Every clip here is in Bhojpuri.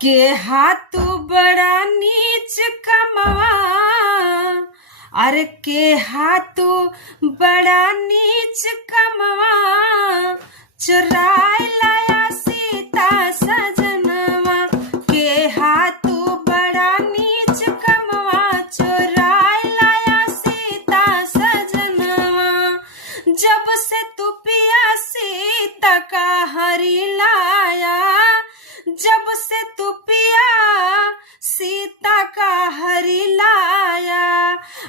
के हाथ बड़ा नीच कमवा, अरे के हाथ बड़ा नीच कमवा, चुराए लाया सीता सजनवा। के हाथ बड़ा नीच कमवा, चुराए लाया सीता सजनवा। जब से तू पिया सीता का हरी लाया, जब से तू पिया सीता का हरी लाया,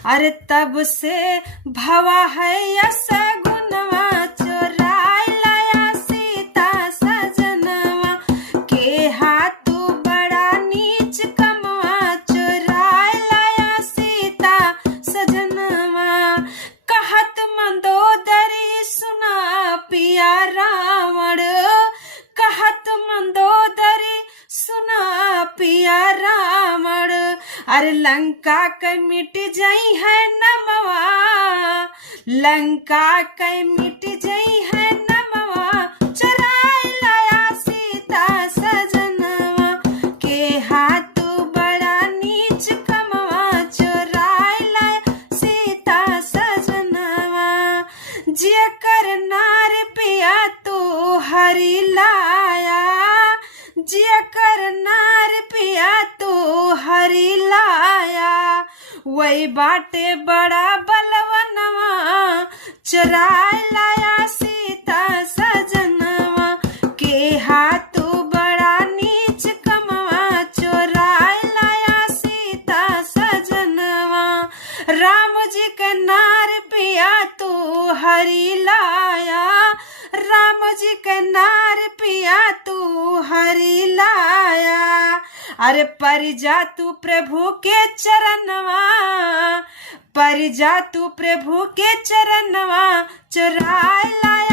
अरे तब से भवा है यस गुनवा, चुराए लाया सीता सजनवा। के हाथ बड़ा नीच कमवा, चुराए लाया सीता सजनवा। कहत मंदोदरी सुना पिया रावण, कहत मंदोदरी सुना पिया रावण। अरे लंका के मिट जाई है नमवा, लंका के मिट जाई है नमवा, चुराए लाया सीता सजनवा। के हाथ बड़ा नीच कमवा, चुराए लाया सीता सजनवा। जिया कर नार पिया तू हरी लाया, जिया कर नार पिया तू हरी लाया। वही बाटे बड़ा बलवनवा, चुराए लाया सीता सजनवा। के हाथ बड़ा नीच कमवा, चुराए लाया सीता सजनवा। राम जी के नार पिया तू हरी लाया, राम जी के नार पिया तू हरी लाया। अरे परिजा तू प्रभु के चरणवा, परिजा तू प्रभु के चरणवा, चुराए लाया